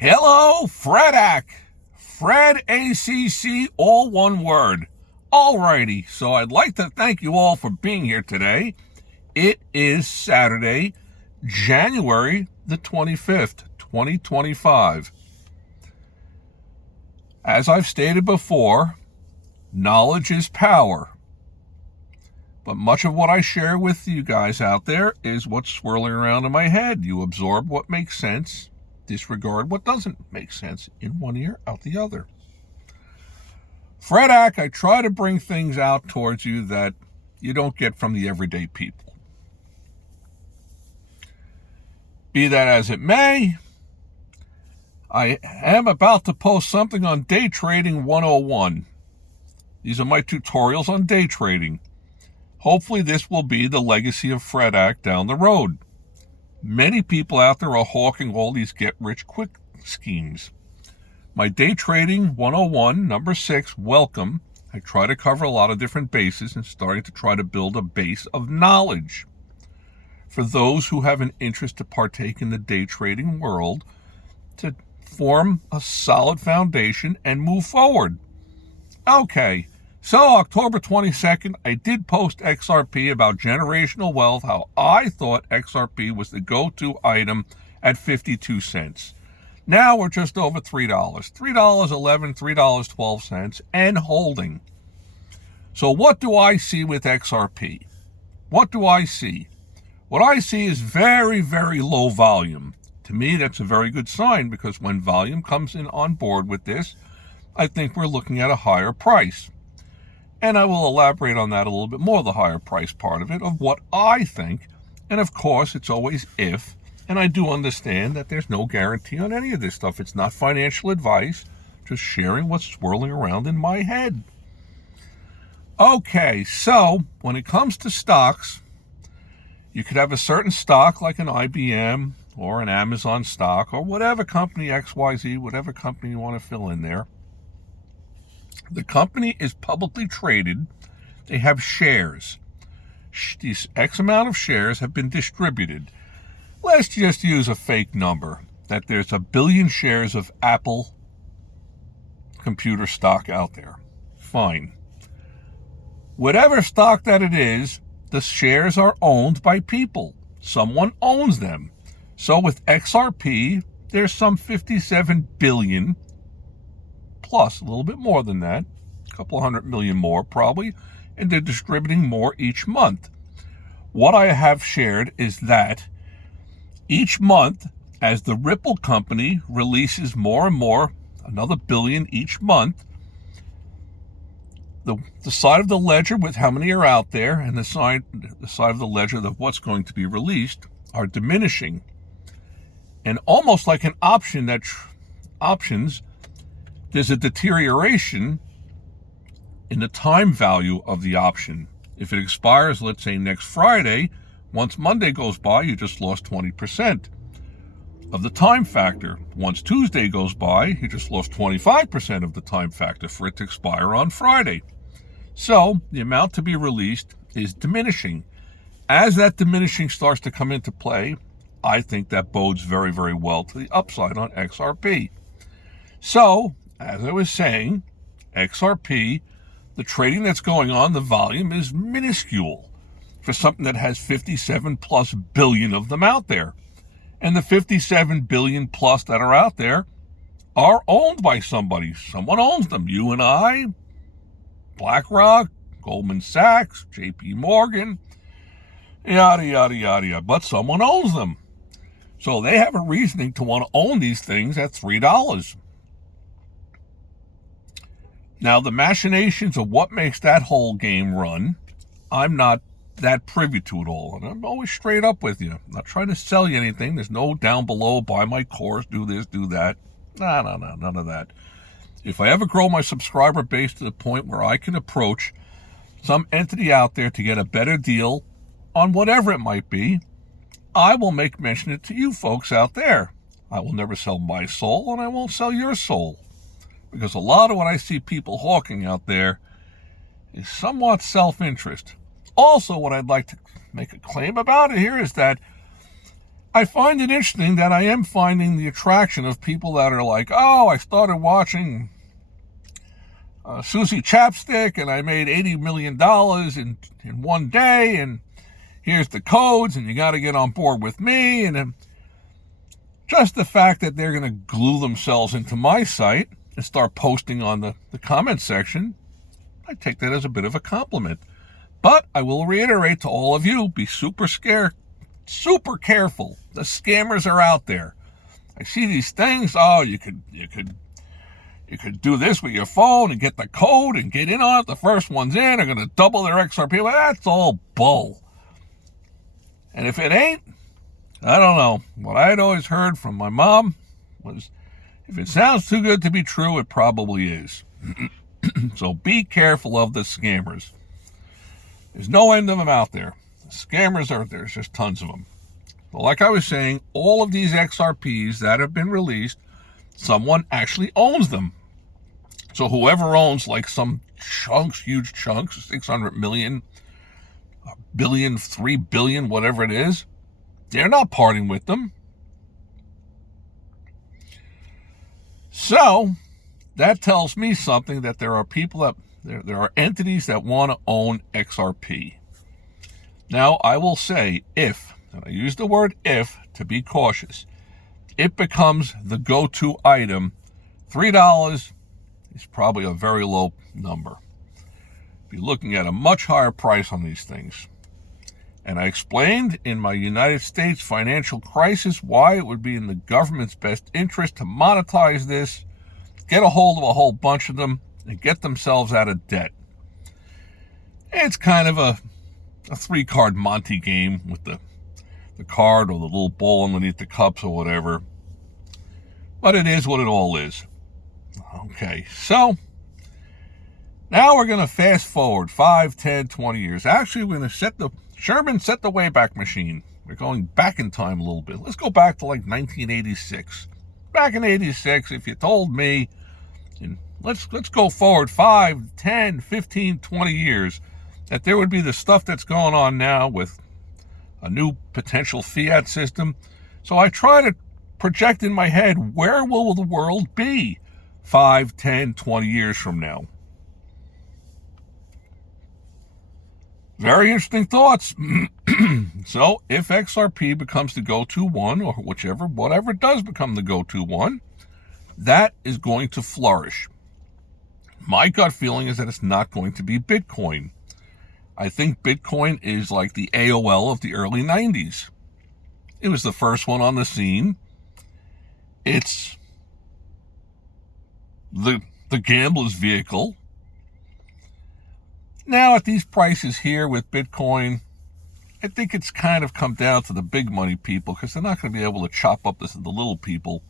Hello, Fredak. Fred ACC, all one word. Alrighty, so I'd like to thank you all for being here today. It is Saturday, January the 25th, 2025. As I've stated before, knowledge is power. But much of what I share with you guys out there is what's swirling around in my head. You absorb what makes sense, disregard what doesn't make sense, in one ear, out the other. Fredak, I try to bring things out towards you that you don't get from the everyday people. Be that as it may, I am about to post something on Day Trading 101. These are my tutorials on day trading. Hopefully this will be the legacy of Fredak down the road. Many people out there are hawking all these get-rich-quick schemes. My Day Trading 101, number 6, welcome. I try to cover a lot of different bases and starting to try to build a base of knowledge for those who have an interest to partake in the day trading world, to form a solid foundation and move forward. Okay. So October 22nd, I did post XRP about generational wealth, how I thought XRP was the go-to item at 52 cents. Now we're just over $3, $3.11, $3.12, and holding. So what do I see with XRP? What do I see? What I see is very, very low volume. To me, that's a very good sign, because when volume comes in on board with this, I think we're looking at a higher price. And I will elaborate on that a little bit more, the higher price part of it, of what I think. And of course, it's always if. And I do understand that there's no guarantee on any of this stuff. It's not financial advice, just sharing what's swirling around in my head. Okay, so when it comes to stocks, you could have a certain stock like an IBM or an Amazon stock or whatever company, XYZ, whatever company you want to fill in there. The company is publicly traded. They have shares. These X amount of shares have been distributed. Let's just use a fake number, that there's 1 billion shares of Apple computer stock out there. Fine. Whatever stock that it is, the shares are owned by people. Someone owns them. So with XRP, there's some 57 billion plus, a little bit more than that, a couple 100 million more probably, and they're distributing more each month. What I have shared is that each month, as the Ripple company releases more and more, another 1 billion each month, the side of the ledger with how many are out there and the side of the ledger of what's going to be released are diminishing. And almost like an option that options, there's a deterioration in the time value of the option. If it expires, let's say next Friday, once Monday goes by, you just lost 20% of the time factor. Once Tuesday goes by, you just lost 25% of the time factor for it to expire on Friday. So the amount to be released is diminishing. As that diminishing starts to come into play, I think that bodes very, very well to the upside on XRP. So, as I was saying, XRP, the trading that's going on, the volume is minuscule for something that has 57 plus billion of them out there. And the 57 billion plus that are out there are owned by somebody. Someone owns them. You and I, BlackRock, Goldman Sachs, JP Morgan, yada, yada, yada, yada. But someone owns them. So they have a reasoning to want to own these things at $3. Now, the machinations of what makes that whole game run, I'm not that privy to it all. And I'm always straight up with you. I'm not trying to sell you anything. There's no down below, buy my course, do this, do that. No, none of that. If I ever grow my subscriber base to the point where I can approach some entity out there to get a better deal on whatever it might be, I will make mention it to you folks out there. I will never sell my soul, and I won't sell your soul. Because a lot of what I see people hawking out there is somewhat self-interest. Also, what I'd like to make a claim about it here is that I find it interesting that I am finding the attraction of people that are like, oh, I started watching Susie Chapstick and I made $80 million in one day, and here's the codes and you got to get on board with me. And just the fact that they're going to glue themselves into my site and start posting on the comment section, I take that as a bit of a compliment. But I will reiterate to all of you, be super careful. The scammers are out there. I see these things, oh, you could do this with your phone and get the code and get in on it. The first ones in are going to double their XRP. Well, that's all bull. And if it ain't, I don't know. What I had always heard from my mom was, if it sounds too good to be true, it probably is. So be careful of the scammers. There's no end of them out there. The scammers are there's just tons of them. But like I was saying, all of these XRPs that have been released, someone actually owns them. So whoever owns like some chunks, huge chunks, 600 million, a billion, 3 billion, whatever it is, they're not parting with them. So that tells me something, that there are people that there are entities that want to own XRP. Now, I will say if, and I use the word if to be cautious, it becomes the go-to item, $3 is probably a very low number. Be looking at a much higher price on these things. And I explained in my United States financial crisis why it would be in the government's best interest to monetize this, get a hold of a whole bunch of them, and get themselves out of debt. It's kind of a 3-card Monte game with the card or the little ball underneath the cups or whatever. But it is what it all is. Okay, so now we're going to fast forward 5, 10, 20 years. Actually, we're going to Sherman set the Wayback Machine. We're going back in time a little bit. Let's go back to like 1986. Back in 86, if you told me, and let's go forward 5, 10, 15, 20 years, that there would be the stuff that's going on now with a new potential fiat system. So I try to project in my head, where will the world be 5, 10, 20 years from now? Very interesting thoughts. So if XRP becomes the go-to one, or whatever does become the go-to one, that is going to flourish. My gut feeling is that it's not going to be Bitcoin. I think Bitcoin is like the AOL of the early 90s. It was the first one on the scene. It's the gambler's vehicle. Now, at these prices here with Bitcoin, I think it's kind of come down to the big money people, because they're not going to be able to chop up the little people.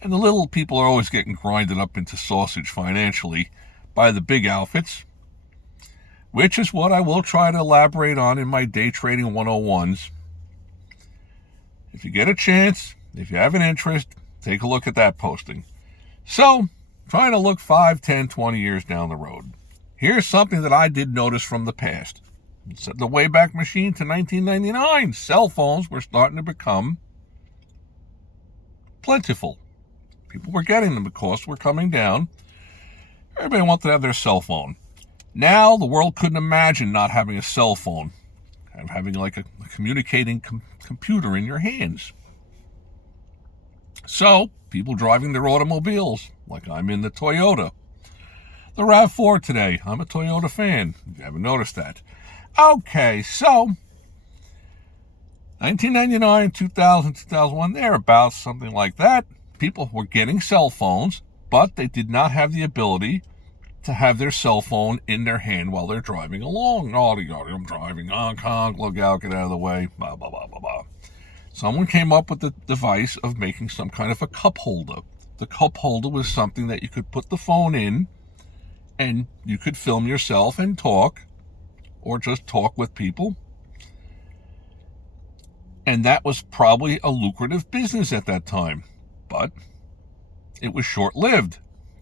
And the little people are always getting grinded up into sausage financially by the big outfits, which is what I will try to elaborate on in my Day Trading 101s. If you get a chance, if you have an interest, take a look at that posting. So, trying to look 5, 10, 20 years down the road. Here's something that I did notice from the past. Set the Wayback Machine to 1999. Cell phones were starting to become plentiful. People were getting them. The costs were coming down. Everybody wanted to have their cell phone. Now, the world couldn't imagine not having a cell phone. Kind of having like a communicating computer in your hands. So, people driving their automobiles, like I'm in the Toyota. The RAV4 today. I'm a Toyota fan, if you haven't noticed that. Okay, so 1999, 2000, 2001, thereabouts, something like that. People were getting cell phones, but they did not have the ability to have their cell phone in their hand while they're driving along. Oh, I'm driving, honk, look out, get out of the way, blah, blah, blah, blah, blah. Someone came up with the device of making some kind of a cup holder. The cup holder was something that you could put the phone in, and you could film yourself and talk, or just talk with people. And that was probably a lucrative business at that time. But it was short-lived,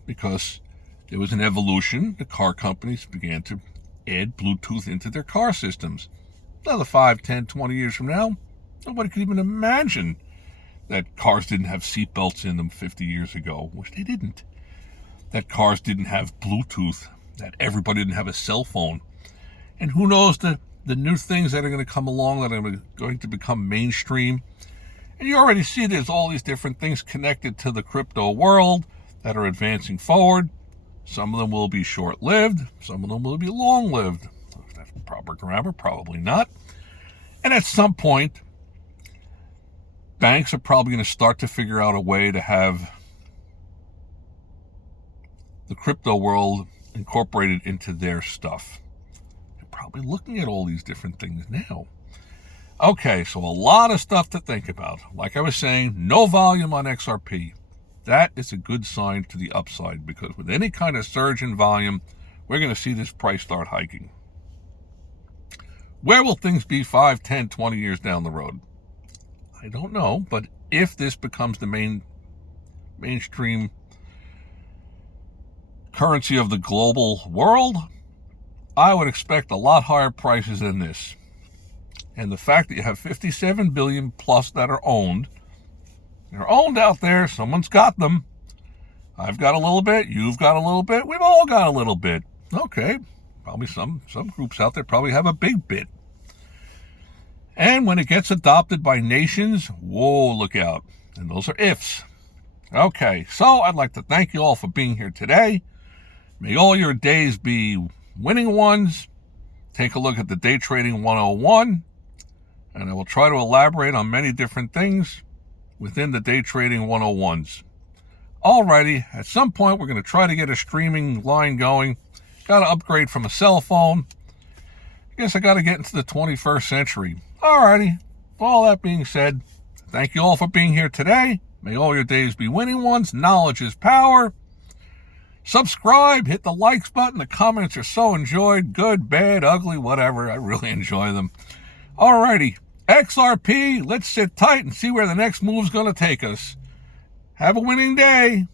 because there was an evolution. The car companies began to add Bluetooth into their car systems. Another 5, 10, 20 years from now, Nobody could even imagine that cars didn't have seatbelts in them 50 years ago, which they didn't. That cars didn't have Bluetooth, that everybody didn't have a cell phone. And who knows the new things that are going to come along that are going to become mainstream. And you already see there's all these different things connected to the crypto world that are advancing forward. Some of them will be short-lived. Some of them will be long-lived. If that's proper grammar, probably not. And at some point, banks are probably going to start to figure out a way to have the crypto world incorporated into their stuff. They're probably looking at all these different things now. Okay, so a lot of stuff to think about. Like I was saying, no volume on XRP. That is a good sign to the upside, because with any kind of surge in volume, we're going to see this price start hiking. Where will things be 5, 10, 20 years down the road? I don't know, but if this becomes the mainstream currency of the global world, I would expect a lot higher prices than this. And the fact that you have 57 billion plus that are owned, they're owned out there, someone's got them. I've got a little bit, you've got a little bit, we've all got a little bit. Okay, probably some groups out there probably have a big bit. And when it gets adopted by nations, whoa, look out. And those are ifs. Okay, so I'd like to thank you all for being here today. May all your days be winning ones. Take a look at the Day Trading 101, and I will try to elaborate on many different things within the Day Trading 101s. Alrighty, at some point we're going to try to get a streaming line going. Got to upgrade from a cell phone. I guess I got to get into the 21st century. Alrighty, all that being said, thank you all for being here today. May all your days be winning ones. Knowledge is power. Subscribe, hit the likes button. The comments are so enjoyed. Good, bad, ugly, whatever. I really enjoy them. Alrighty, XRP, let's sit tight and see where the next move's going to take us. Have a winning day.